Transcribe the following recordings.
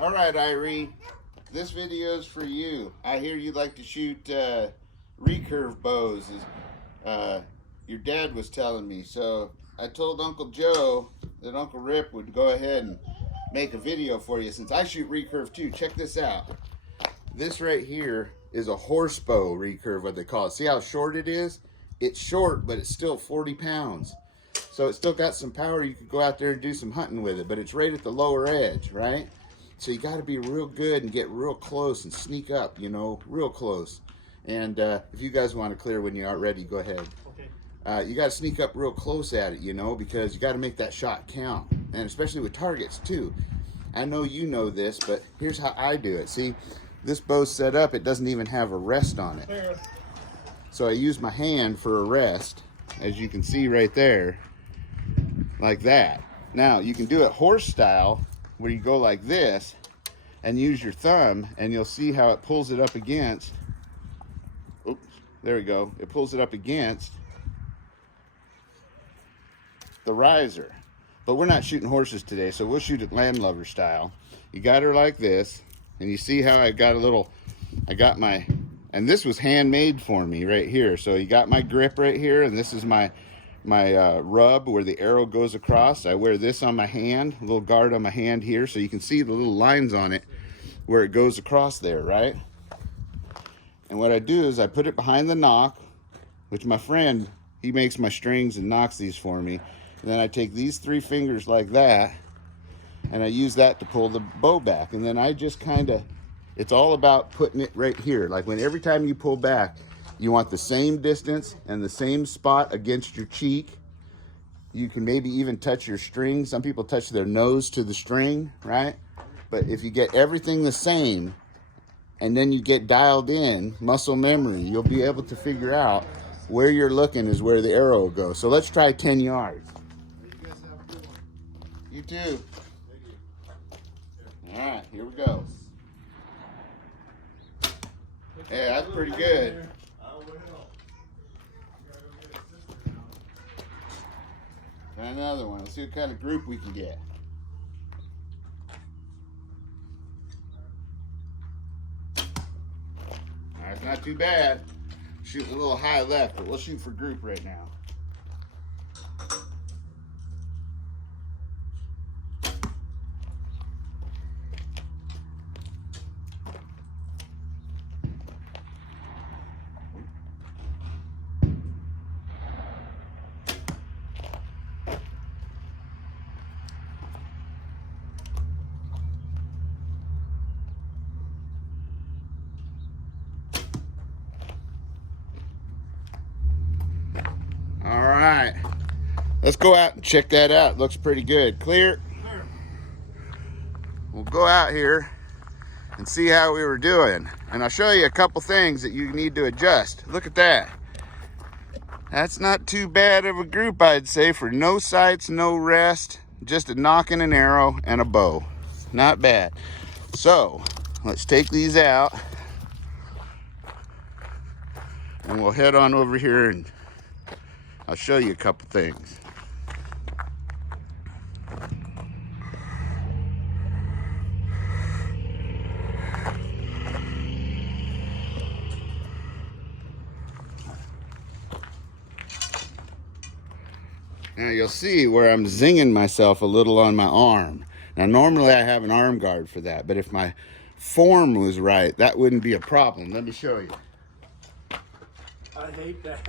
All right, IRIE, this video is for you. I hear you like to shoot recurve bows, as your dad was telling me. So I told Uncle Joe that Uncle Rip would go ahead and make a video for you since I shoot recurve too. Check this out. This right here is a horse bow recurve, what they call it. See how short it is? It's short, but it's still 40 pounds. So it's still got some power. You could go out there and do some hunting with it, but it's right at the lower edge, right? So you got to be real good and get real close and sneak up, you know, real close. And if you guys want to clear when you aren't ready, go ahead. Okay. You got to sneak up real close at it, you know, because you got to make that shot count. And especially with targets too. I know you know this, but here's how I do it. See, this bow's set up, it doesn't even have a rest on it. So I use my hand for a rest, as you can see right there, like that. Now, you can do it horse style, where you go like this and use your thumb, and you'll see how it pulls it up against, oops, there we go, it pulls it up against the riser. But we're not shooting horses today, so we'll shoot it landlubber style. You got her like this, and you see how I got my, and this was handmade for me right here. So you got my grip right here, and this is my rub where the arrow goes across. I wear this on my hand, a little guard on my hand here, so you can see the little lines on it where it goes across there, right? And what I do is I put it behind the nock, which my friend, he makes my strings and knocks these for me. And then I take these 3 fingers like that, and I use that to pull the bow back. And then I just kind of, it's all about putting it right here. Like when every time you pull back, you want the same distance and the same spot against your cheek. You can maybe even touch your string. Some people touch their nose to the string, right? But if you get everything the same, and then you get dialed in, muscle memory, you'll be able to figure out where you're looking is where the arrow will go. So let's try 10 yards. You guys have a good one. You too. Thank you. All right, here we go. Yeah, that's pretty good. Another one. Let's see what kind of group we can get. All right, not too bad. Shooting a little high left, but we'll shoot for group right now. All right, let's go out and check that out. Looks pretty good. Clear. We'll go out here and see how we were doing. And I'll show you a couple things that you need to adjust. Look at that. That's not too bad of a group, I'd say, for no sights, no rest, just a nock and an arrow and a bow. Not bad. So let's take these out and we'll head on over here and I'll show you a couple things. Now you'll see where I'm zinging myself a little on my arm. Now normally I have an arm guard for that, but if my form was right, that wouldn't be a problem. Let me show you. I hate that.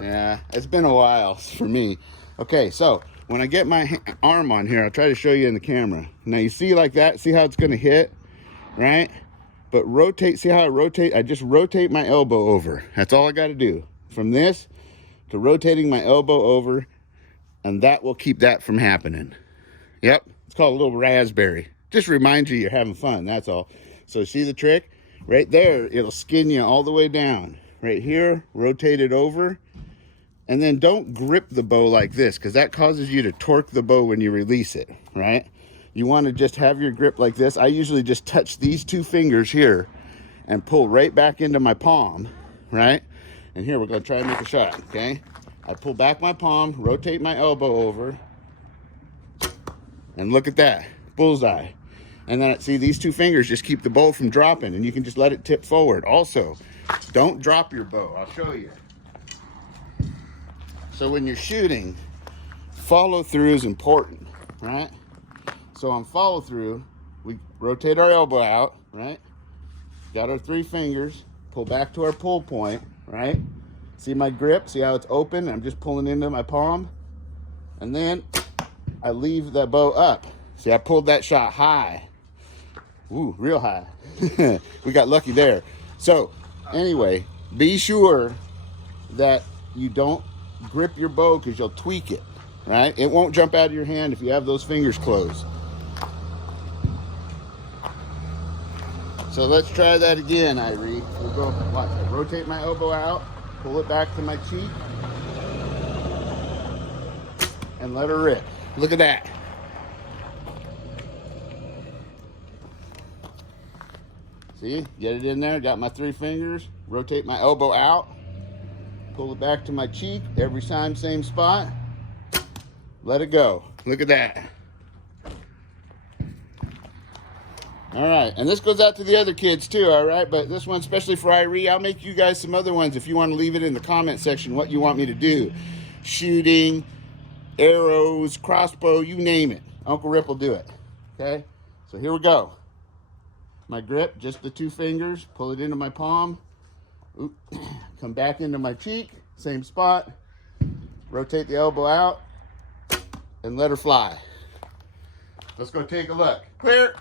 Yeah, it's been a while for me. Okay, so when I get my arm on here, I'll try to show you in the camera. Now you see like that, see how it's gonna hit, right? But rotate, see how I rotate? I just rotate my elbow over. That's all I gotta do. From this to rotating my elbow over, and that will keep that from happening. Yep, it's called a little raspberry. Just reminds you you're having fun, that's all. So see the trick? Right there, it'll skin you all the way down. Right here, rotate it over, and then don't grip the bow like this because that causes you to torque the bow when you release it, right? You want to just have your grip like this. I usually just touch these 2 fingers here and pull right back into my palm, right? And here, we're going to try and make a shot, okay? I pull back my palm, rotate my elbow over, and look at that, bullseye. And then see, these two fingers just keep the bow from dropping, and you can just let it tip forward. Also, don't drop your bow. I'll show you. So when you're shooting, follow through is important, right? So on follow through, we rotate our elbow out, right? Got our 3 fingers, pull back to our pull point, right? See my grip, see how it's open? I'm just pulling into my palm. And then I leave the bow up. See, I pulled that shot high. Ooh, real high. We got lucky there. So anyway, be sure that you don't grip your bow because you'll tweak it, right? It won't jump out of your hand if you have those fingers closed. So let's try that again, IRIE. We'll go, watch, I rotate my elbow out, pull it back to my cheek, and let her rip. Look at that. See, get it in there, got my 3 fingers, rotate my elbow out, pull it back to my cheek, every time same spot, let it go. Look at that. All right, and this goes out to the other kids too, all right? But this one, especially for IRIE, I'll make you guys some other ones if you want to leave it in the comment section what you want me to do. Shooting, arrows, crossbow, you name it. Uncle Rip will do it, okay? So here we go. My grip, just the 2 fingers, pull it into my palm, oop, come back into my cheek, same spot, rotate the elbow out, and let her fly. Let's go take a look. Clear.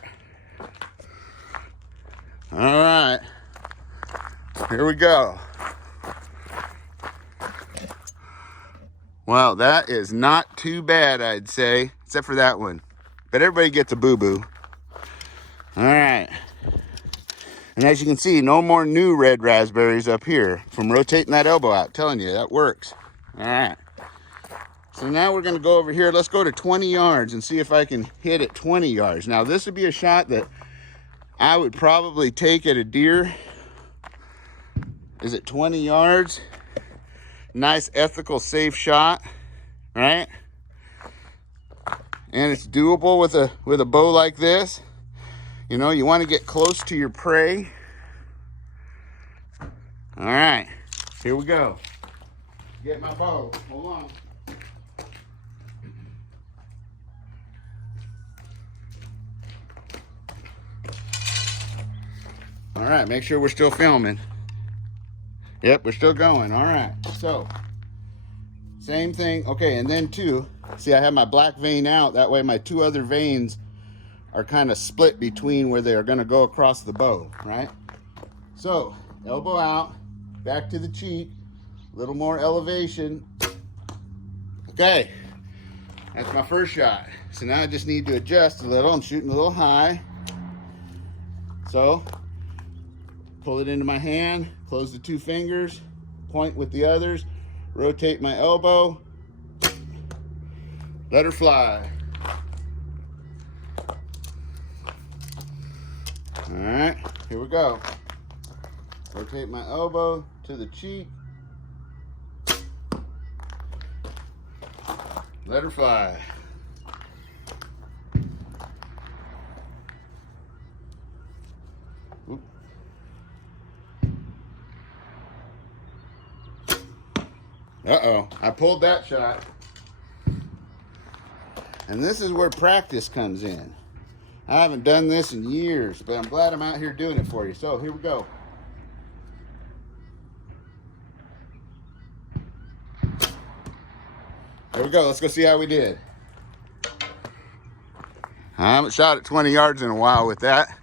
All right, here we go. Well, that is not too bad, I'd say, except for that one. But everybody gets a boo-boo. All right. And as you can see, no more new red raspberries up here from rotating that elbow out. Telling you, that works. All right. So now we're going to go over here. Let's go to 20 yards and see if I can hit at 20 yards. Now, this would be a shot that I would probably take at a deer. Is it 20 yards? Nice, ethical, safe shot, right? And it's doable with a bow like this. You know, you want to get close to your prey. All right, here we go. Get my bow. Hold on. All right, make sure we're still filming. Yep, we're still going. All right, so same thing. Okay, and then too, see I have my black vein out. That way my 2 other veins are kind of split between where they are going to go across the bow, right? So elbow out, back to the cheek, a little more elevation. Okay, that's my first shot. So now I just need to adjust a little. I'm shooting a little high. So pull it into my hand, close the 2 fingers, point with the others, rotate my elbow, let her fly. All right, here we go. Rotate my elbow to the cheek, let her fly. Oop. Uh-oh, I pulled that shot. And this is where practice comes in. I haven't done this in years, but I'm glad I'm out here doing it for you. So here we go. There we go. Let's go see how we did. I haven't shot at 20 yards in a while with that.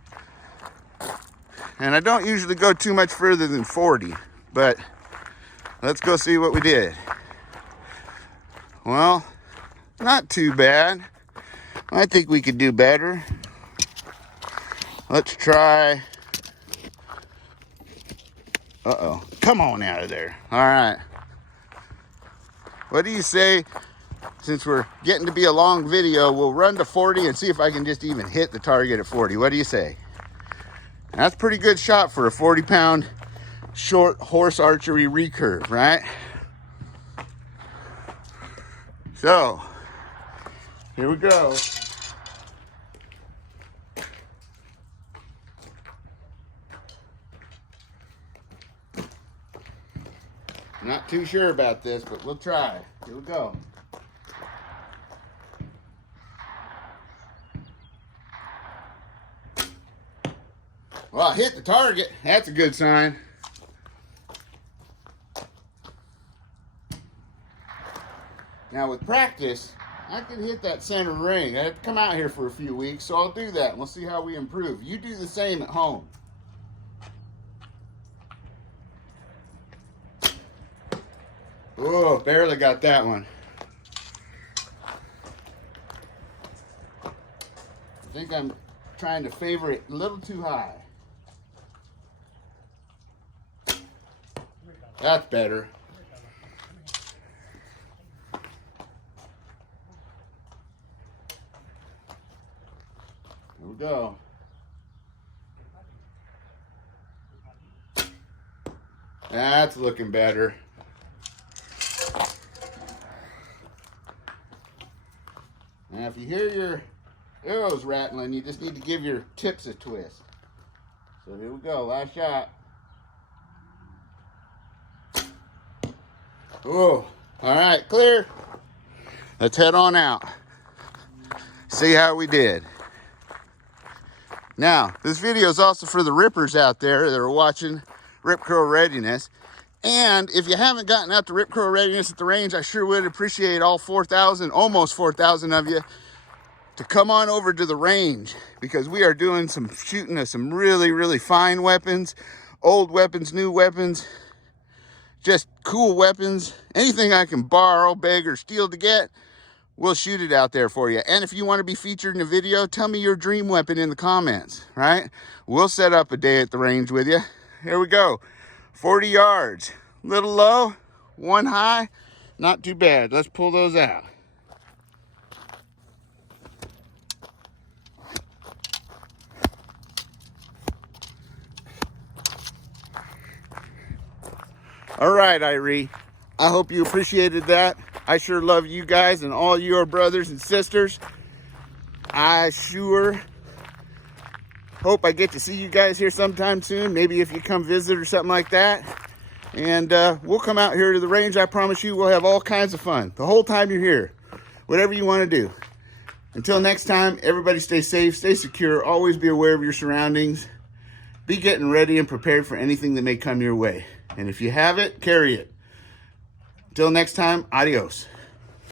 And I don't usually go too much further than 40, but let's go see what we did. Well, not too bad. I think we could do better. Let's try. Uh-oh. Come on out of there. All right. What do you say, since we're getting to be a long video, we'll run to 40 and see if I can just even hit the target at 40. What do you say? That's a pretty good shot for a 40-pound short horse archery recurve, right? So, here we go. too sure about this, but we'll try. Here we go. Well, I hit the target. That's a good sign. Now with practice, I can hit that center ring. I have to come out here for a few weeks, so I'll do that. We'll see how we improve. You do the same at home. Oh, barely got that one. I think I'm trying to favor it a little too high. That's better. Here we go. That's looking better. Now, if you hear your arrows rattling, you just need to give your tips a twist. So here we go, last shot. Oh, all right, clear. Let's head on out. See how we did. Now, this video is also for the rippers out there that are watching Rip Curl Readiness. And if you haven't gotten out to Rip Curl Readiness at the range, I sure would appreciate all 4,000, almost 4,000 of you to come on over to the range, because we are doing some shooting of some really, really fine weapons, old weapons, new weapons, just cool weapons. Anything I can borrow, beg, or steal to get, we'll shoot it out there for you. And if you want to be featured in a video, tell me your dream weapon in the comments, right? We'll set up a day at the range with you. Here we go. 40 yards. Little low, one high. Not too bad. Let's pull those out. All right, IRIE. I hope you appreciated that. I sure love you guys and all your brothers and sisters. I sure hope I get to see you guys here sometime soon. Maybe if you come visit or something like that. And we'll come out here to the range. I promise you we'll have all kinds of fun the whole time you're here. Whatever you want to do. Until next time, everybody stay safe, stay secure. Always be aware of your surroundings. Be getting ready and prepared for anything that may come your way. And if you have it, carry it. Until next time, adios.